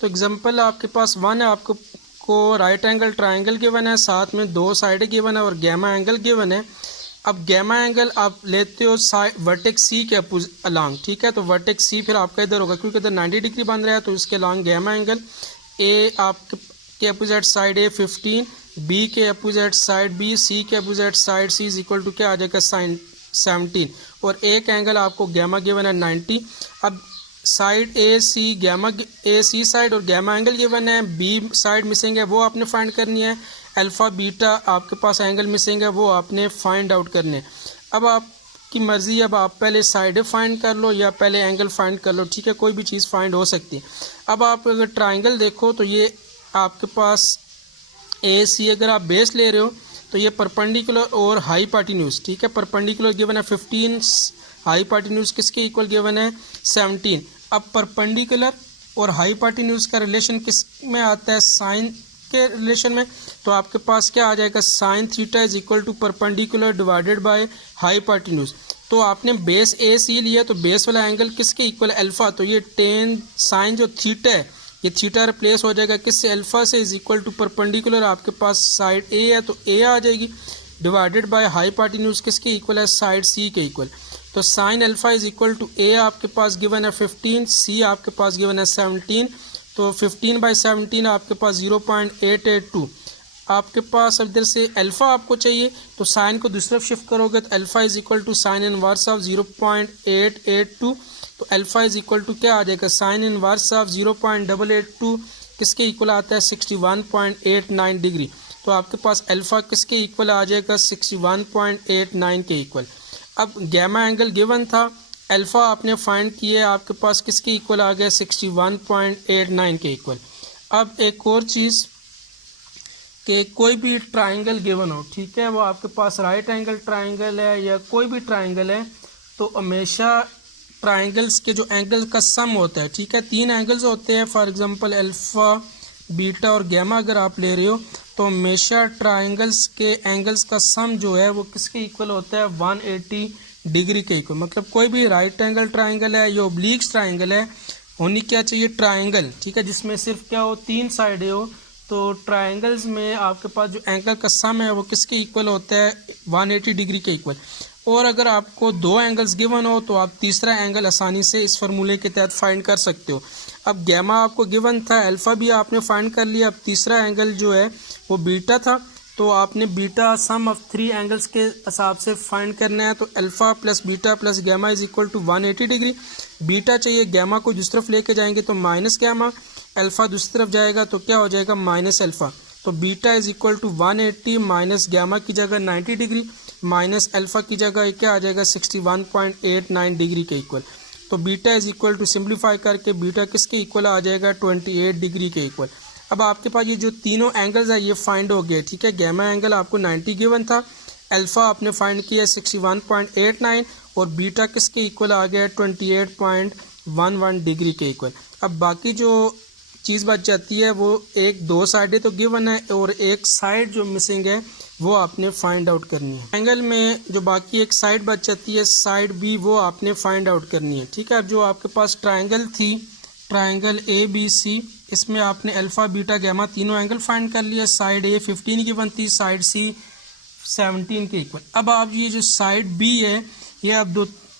तो एग्जांपल आपके पास 1 है, आपको राइट एंगल ट्राइंगल गिवन है, साथ में 2 साइड गिवन है और गैमा एंगल गिवन है। अब गैमा एंगल आप लेते हो वर्टेक्स सी के अलांग, ठीक है। तो वर्टेक्स सी फिर आपका इधर होगा क्योंकि इधर 90 डिग्री बन रहा है, तो इसके अलांग गैमा एंगल ए आपके अपोजिट साइड ए 15, बी के अपोजिट साइड बी, सी के opposite side C is equal to क्या आ जाएगा साइन 17, और एक एंगल आपको गैमा गिवन है 90। अब साइड ए सी गैमा ए सी साइड और गैमा एंगल गिवन है, बी साइड मिसिंग है वो आपने फाइंड करनी है, अल्फ़ा बीटा आपके पास एंगल मिसिंग है वो आपने फाइंड आउट करने। अब आपकी मर्ज़ी, अब आप पहले साइड फाइंड कर लो या पहले एंगल फाइंड कर लो, ठीक है, कोई भी चीज़ फाइंड हो सकती है। अब आप अगर ट्राइंगल देखो तो ये आपके पास ए सी अगर आप बेस ले रहे हो तो ये परपेंडिकुलर और हाईपार्टिन्यूज, ठीक है। परपेंडिकुलर गिवन है 15, हाईपार्टिन्यूज किसके इक्वल गिवन है 17। अब परपेंडिकुलर और हाईपार्टिन्यूज का रिलेशन किस में आता है, साइन के रिलेशन में। तो आपके पास क्या आ जाएगा, sine theta is equal to perpendicular divided by hypotenuse. तो आपने बेस ए सी लिया तो बेस वाला एंगल किसके इक्वल अल्फा, तो ये टेन साइन जो थीटा है ये थीटा रिप्लेस हो जाएगा किससे, अल्फा से, इज इक्वल टू परपेंडिकुलर आपके पास साइड ए है तो ए आ जाएगी, डिवाइडेड बाय हाईपार्टिन्यूज किसके इक्वल है, साइड सी के इक्वल। तो sine alpha is equal to A आपके पास गिवन है 15, सी आपके पास गिवन है 17, तो 15/17 आपके पास 0.882। आपके पास इधर से अल्फ़ा आपको चाहिए तो साइन को दूसरी तरफ शिफ्ट करोगे तो alpha is equal to sine inverse of 0.882, तो अल्फ़ा इज इक्वल टू क्या आ जाएगा, साइन इनवर्स ऑफ 0.882 किसके इक्वल आता है 61.89 डिग्री। तो आपके पास अल्फ़ा किसके इक्वल आ जाएगा 61.89 के इक्वल। अब गैमा एंगल गिवन था, अल्फ़ा आपने फाइंड किया, आपके पास किसके इक्वल आ गया 61.89 के इक्वल। अब एक और चीज़ कि कोई भी ट्राइंगल गिवन हो, ठीक है, वो आपके पास राइट एंगल ट्राइंगल है या कोई भी ट्राइंगल है, तो हमेशा ट्राइंगल्स के जो एंगल का सम होता है, ठीक है, 3 एंगल्स होते हैं, फॉर एग्जांपल अल्फ़ा बीटा और गैमा अगर आप ले रहे हो तो हमेशा ट्राइंगल्स के एंगल्स का सम जो है वो किसके इक्वल होता है 180 डिग्री के इक्वल। मतलब कोई भी राइट एंगल ट्राइंगल है या ओब्लिक ट्राइंगल है, होनी क्या चाहिए ट्राइंगल, ठीक है, जिसमें सिर्फ क्या हो 3 साइडें हो। तो ट्राइंगल्स में आपके पास जो एंगल का सम है वो किसके इक्वल होता है 180 डिग्री के इक्वल। और अगर आपको 2 एंगल्स गिवन हो तो आप तीसरा एंगल आसानी से इस फार्मूले के तहत फाइंड कर सकते हो। अब गैमा आपको गिवन था, अल्फ़ा भी आपने फाइंड कर लिया। अब तीसरा एंगल जो है वो बीटा था, तो आपने बीटा सम ऑफ 3 एंगल्स के हिसाब से फाइंड करना है। तो alpha plus beta plus gamma is equal to 180 degree. Beta चाहिए, गैमा को जिस तरफ लेके जाएंगे तो माइनस गैमा, अल्फ़ा दूसरी तरफ जाएगा तो क्या हो जाएगा माइनस अल्फ़ा। तो beta is equal to 180 minus gamma की जगह 90 डिग्री माइनस अल्फ़ा की जगह क्या आ जाएगा 61.89 डिग्री के इक्वल। तो beta is equal to simplify करके बीटा किसके इक्वल आ जाएगा 28 डिग्री के इक्वल। अब आपके पास ये जो तीनों एंगल्स है ये फाइंड हो गए, ठीक है। गैमा एंगल आपको 90 गिवन था, अल्फ़ा आपने फाइंड किया 61.89 और बीटा किसके इक्वल आ गया 28.11 डिग्री के इक्वल। अब बाकी जो चीज़ बच जाती है वो 1-2 साइडें तो गिवन है और एक साइड जो मिसिंग है वो आपने फाइंड आउट करनी है। एंगल में जो बाकी एक साइड बच जाती है साइड बी, वो आपने फाइंड आउट करनी है, ठीक है। अब जो आपके पास ट्राइंगल थी, ट्राइंगल ए बी सी, इसमें आपने अल्फ़ा बीटा गैमा तीनों एंगल फाइंड कर लिया। साइड ए 15 की बनती, साइड सी 17 के इक्वल। अब आप ये जो साइड बी है ये आप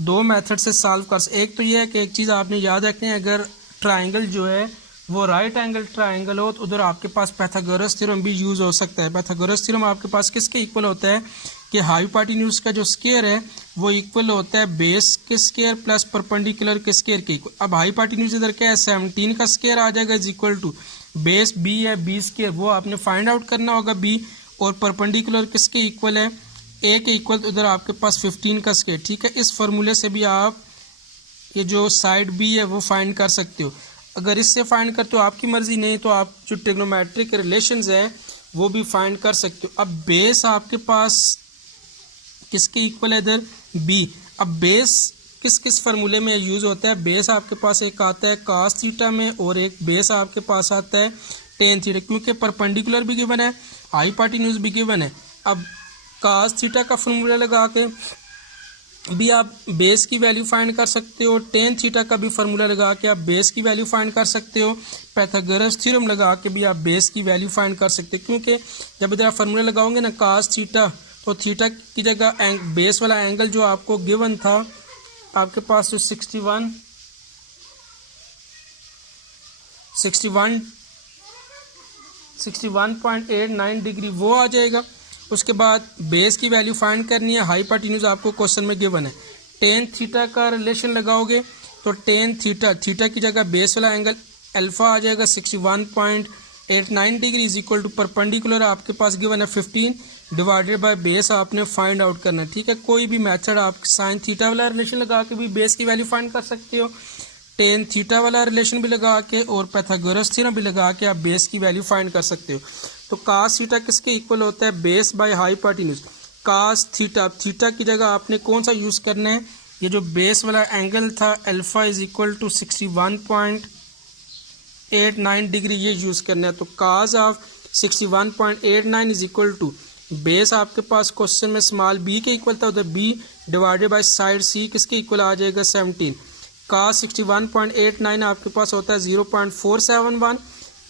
दो मेथड से सॉल्व कर सकते। एक तो ये है कि एक चीज़ आपने याद रखनी है, अगर ट्राइंगल जो है वो राइट एंगल ट्राइंगल हो तो उधर आपके पास पाइथागोरस थ्योरम भी यूज़ हो सकता है। पाइथागोरस थ्योरम आपके पास किसके इक्वल होता है कि हाईपार्टिन्यूज का जो स्क्वायर है वो इक्वल होता है बेस के स्क्वायर प्लस परपेंडिकुलर के स्क्वायर के इक्वल। अब हाईपार्टिन्यूज इधर क्या है 17 का स्क्वायर आ जाएगा is equal to base B है बी स्क्वायर, वो आपने फाइंड आउट करना होगा बी, और परपेंडिकुलर किसके इक्वल है ए के इक्वल, तो उधर आपके पास 15 का स्क्वायर, ठीक है। इस फार्मूले से भी आप ये जो साइड बी है वो फाइंड कर सकते हो। अगर इससे फाइंड करते हो आपकी मर्जी, नहीं तो आप जो ट्रिग्नोमेट्रिक रिलेशंस है वो भी फाइंड कर सकते हो। अब बेस आपके पास किसके इक्वल है इधर बी। अब बेस किस किस फार्मूले में यूज़ होता है, बेस आपके पास एक आता है cos थीटा में और एक बेस आपके पास आता है tan थीटा, क्योंकि परपेंडिकुलर भी गिवन है हाईपार्टिन्यूज भी गिवन है। अब cos थीटा का फार्मूला लगा के भी आप बेस की वैल्यू फाइंड कर सकते हो। टेन थीटा का भी फार्मूला लगा के आप बेस की वैल्यू फाइंड कर सकते हो। पाइथागोरस थ्योरम लगा के भी आप बेस की वैल्यू फाइंड कर सकते हो, क्योंकि जब इधर आप फार्मूला लगाओगे ना कास थीटा, तो थीटा की जगह बेस वाला एंगल जो आपको गिवन था आपके पास जो 61.89 डिग्री वो आ जाएगा। उसके बाद बेस की वैल्यू फाइंड करनी है। हाइपोटेन्यूज आपको क्वेश्चन में गिवन है। टेन थीटा का रिलेशन लगाओगे तो टेन थीटा की जगह बेस वाला एंगल अल्फा आ जाएगा 61.89 degree is equal to perpendicular आपके पास गिवन है 15 डिवाइडेड बाय बेस आपने फाइंड आउट करना है। ठीक है, कोई भी मेथड आप साइन थीटा वाला रिलेशन लगा के भी बेस की वैल्यू फाइंड कर सकते हो, टेन थीटा वाला रिलेशन भी लगा के और पाइथागोरस थ्योरम भी लगा के आप बेस की वैल्यू फाइंड कर सकते हो। तो कास थीटा किसके इक्वल होता है? Base by hypotenuse. Cos theta, theta की जगह आपने कौन सा यूज़ करना है? ये जो बेस वाला एंगल था alpha is equal to 61.89 degree, ये यूज़ करना है। तो cos of 61.89 is equal to base आपके पास क्वेश्चन में स्मॉल बी के इक्वल था, उधर B divided by side C किसके इक्वल आ जाएगा 17। कास 61.89 आपके पास होता है 0.471,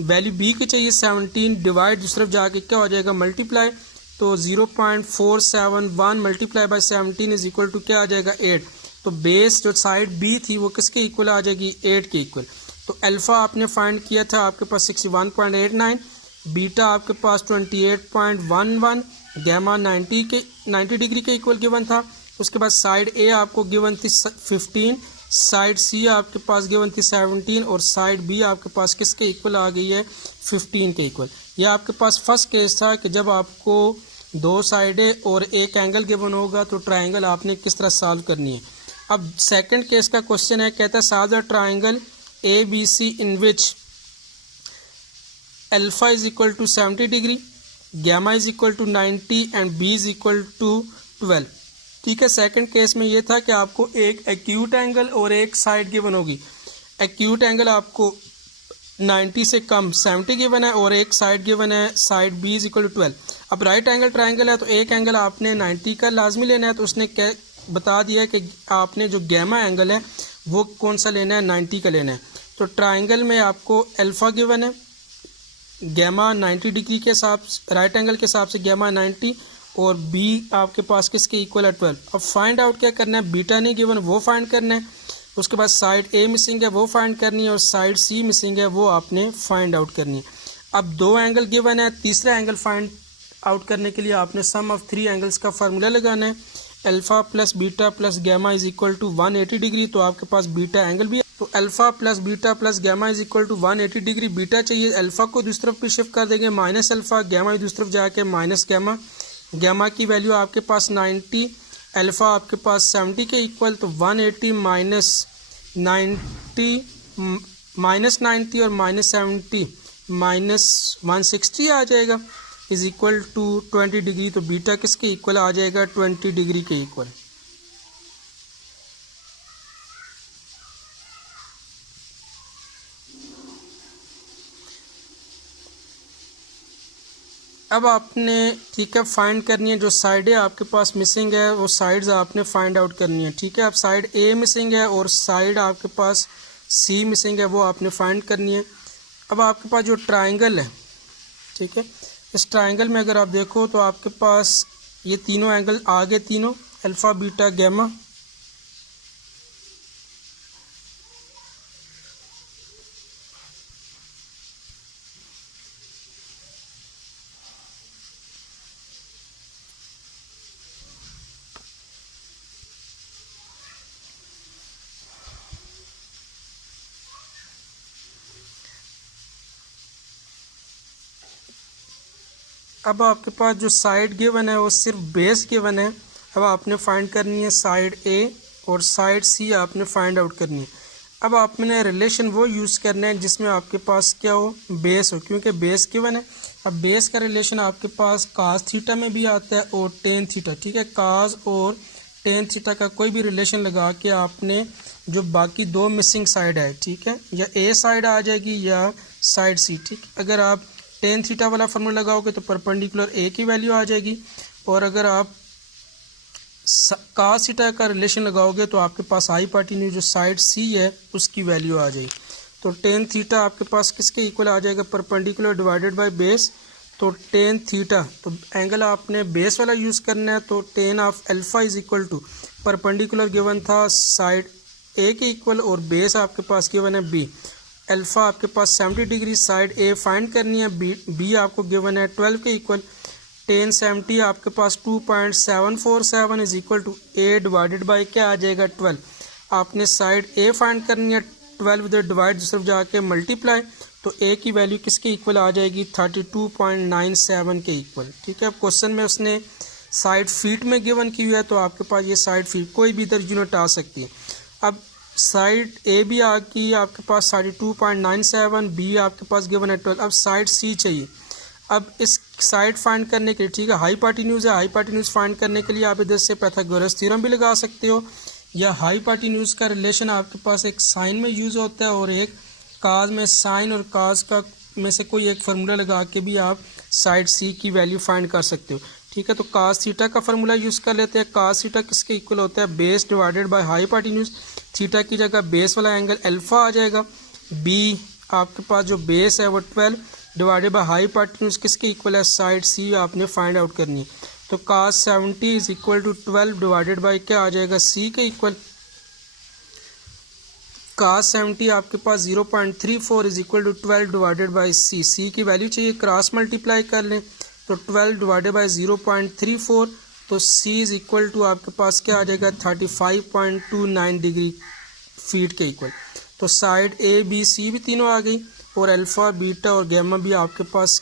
वैल्यू बी की चाहिए 17, डिवाइड दूसरी तरफ जाके क्या हो जाएगा मल्टीप्लाई, तो 0.471 multiply by 17 is equal to क्या आ जाएगा 8। तो बेस जो साइड बी थी वो किसके इक्वल आ जाएगी 8 के इक्वल। तो अल्फा आपने फाइंड किया था आपके पास 61.89, बीटा आपके पास 28.11, गैमा 90 डिग्री के इक्वल गिवन था। उसके बाद साइड ए आपको गिवन थी 15, साइड सी आपके पास गिवन थी 17 और साइड बी आपके पास किसके इक्वल आ गई है 15 के इक्वल। यह आपके पास फर्स्ट केस था कि जब आपको दो साइडें और एक एंगल गिवन होगा तो ट्रायंगल आपने किस तरह सॉल्व करनी है। अब सेकंड केस का क्वेश्चन है, कहता है solve the triangle A B C in which alpha is equal to 70 degree, gamma is equal to 90 and B is equal to 12। ठीक है, सेकंड केस में ये था कि आपको एक एक्यूट एंगल और एक साइड गिवन होगी। एक्यूट एंगल आपको 90 से कम 70 गिवन है और एक साइड गिवन है side B is equal to 12। अब राइट एंगल ट्रायंगल है तो एक एंगल आपने 90 का लाजमी लेना है, तो उसने क्या बता दिया है कि आपने जो गैमा एंगल है वो कौन सा लेना है 90 का लेना है। तो ट्रायंगल में आपको अल्फा गिवन है, गैमा 90 डिग्री के हिसाब से राइट एंगल के हिसाब से गैमा 90 और बी आपके पास किसके इक्वल है 12। अब फाइंड आउट क्या करना है, बीटा नहीं गिवन वो फाइंड करना है। उसके बाद साइड ए मिसिंग है वो फाइंड करनी है और साइड सी मिसिंग है वो आपने फाइंड आउट करनी है। अब दो एंगल गिवन है, तीसरा एंगल फाइंड आउट करने के लिए आपने सम ऑफ 3 एंगल्स का फार्मूला लगाना है। Alpha plus beta plus gamma is equal to 180 degree, तो आपके पास बीटा एंगल भी है। तो alpha plus beta plus gamma is equal to 180 degree. Beta चाहिए, अल्फा को दूसरी तरफ भी शिफ्ट कर देंगे माइनस अल्फा, गैमा दूसरी तरफ जाके माइनस गैमा। गैमा की वैल्यू आपके पास 90, अल्फा आपके पास 70 के इक्वल, तो 180 माइनस 90 और माइनस 70 माइनस 160 आ जाएगा इज इक्वल टू 20 डिग्री। तो बीटा किसके इक्वल आ जाएगा 20 डिग्री के इक्वल। अब आपने ठीक है फाइंड करनी है जो साइडें आपके पास मिसिंग है वो साइड्स आपने फाइंड आउट करनी है। ठीक है, अब साइड ए मिसिंग है और साइड आपके पास सी मिसिंग है वो आपने फाइंड करनी है। अब आपके पास जो ट्रायंगल है, ठीक है, इस ट्रायंगल में अगर आप देखो तो आपके पास ये तीनों एंगल आ गए, तीनों अल्फा बीटा गैमा। अब आपके पास जो साइड गिवन है वो सिर्फ बेस गिवन है। अब आपने फाइंड करनी है साइड ए और साइड सी आपने फाइंड आउट करनी है। अब आपने रिलेशन वो यूज़ करना है जिसमें आपके पास क्या हो बेस हो, क्योंकि बेस गिवन है। अब बेस का रिलेशन आपके पास कास थीटा में भी आता है और टेन थीटा। ठीक है, कास और टेन थीटा का कोई भी रिलेशन लगा के आपने जो बाकी दो मिसिंग साइड है, ठीक है, या ए साइड आ जाएगी या साइड सी। ठीक, अगर आप टेन थीटा वाला फार्मूला लगाओगे तो परपेंडिकुलर ए की वैल्यू आ जाएगी और अगर आप cos थीटा का रिलेशन लगाओगे तो आपके पास हाइपोटेन्यूज जो साइड सी है उसकी वैल्यू आ जाएगी। तो टेन थीटा आपके पास किसके इक्वल आ जाएगा, परपेंडिकुलर डिवाइडेड बाय बेस। तो टेन थीटा, तो एंगल आपने बेस वाला यूज़ करना है, तो tan of alpha is equal to perpendicular given था साइड ए के इक्वल और बेस आपके पास गिवन है बी। अल्फा आपके पास 70 डिग्री, साइड ए फाइंड करनी है, बी आपको गिवन है 12 के इक्वल। टेन 70 आपके पास 2.747 is equal to A divided by क्या आ जाएगा 12। आपने साइड ए फाइंड करनी है, 12 विद डिवाइड दूसरी तरफ जाके मल्टीप्लाई, तो ए की वैल्यू किसके इक्वल आ जाएगी 32.97 के इक्वल। ठीक है, अब क्वेश्चन में उसने साइड फीट में गिवन की हुई है, तो आपके पास ये साइड फीट कोई भी इधर यूनिट आ सकती है। अब साइड ए भी आ गई आपके पास 32.97, बी आपके पास गिवन है 12। अब साइड सी चाहिए। अब इस साइड फाइंड करने के लिए, ठीक है, हाइपोटेन्यूज है, हाइपोटेन्यूज फाइंड करने के लिए आप इधर से पाइथागोरस थ्योरम भी लगा सकते हो, या हाइपोटेन्यूज का रिलेशन आपके पास एक साइन में यूज़ होता है और एक काज में, साइन और काज का में से कोई एक फार्मूला लगा के भी आप साइड सी की वैल्यू फाइंड कर सकते हो। ठीक है, तो काज थीटा का फार्मूला यूज़ कर लेते हैं। काज थीटा किसके इक्वल होता है, base divided by hypotenuse. Theta की जगह बेस वाला एंगल अल्फा आ जाएगा। बी आपके पास जो बेस है वो 12 डिवाइडेड बाय हाइपोटेन्यूज किसके इक्वल है, साइड सी आपने फाइंड आउट करनी है। तो cos 70 is equal to 12 divided by क्या आ जाएगा, सी के इक्वल। cos 70 आपके पास 0.34 is equal to 12 divided by C. C की वैल्यू चाहिए, क्रॉस मल्टीप्लाई कर लें, तो 12 डिवाइडेड बाई 0.34, तो सी इज इक्वल टू आपके पास क्या आ जाएगा 35.29 डिग्री फीट के इक्वल। तो साइड ए बी सी भी तीनों आ गई और अल्फ़ा बीटा और गैमा भी आपके पास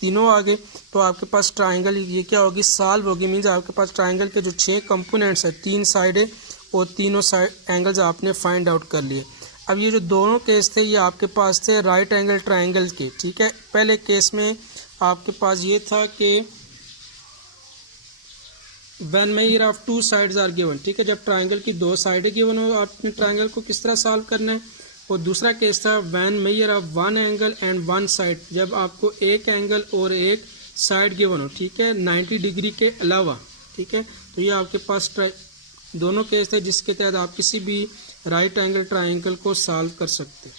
तीनों आ गए। तो आपके पास ट्राइंगल ये क्या होगी, सॉल्व होगी। मीन्स आपके पास ट्राइंगल के जो 6 कंपोनेंट्स हैं, 3 साइडें और तीनों साइड एंगल्स आपने फाइंड आउट कर लिए। अब ये जो दोनों केस थे ये आपके पास थे राइट एंगल ट्राइंगल के। ठीक है, पहले केस में आपके पास ये था कि when measure of 2 sides are given. ठीक है, जब ट्राइंगल की 2 साइडें गिवन हो आपने ट्राइंगल को किस तरह सॉल्व करना है। और दूसरा केस था when measure of 1 angle and 1 side, जब आपको एक एंगल और एक साइड गिवन हो, ठीक है, 90 डिग्री के अलावा। ठीक है, तो ये आपके पास दोनों केस थे जिसके तहत आप किसी भी राइट एंगल ट्राइंगल को सॉल्व कर सकते हैं।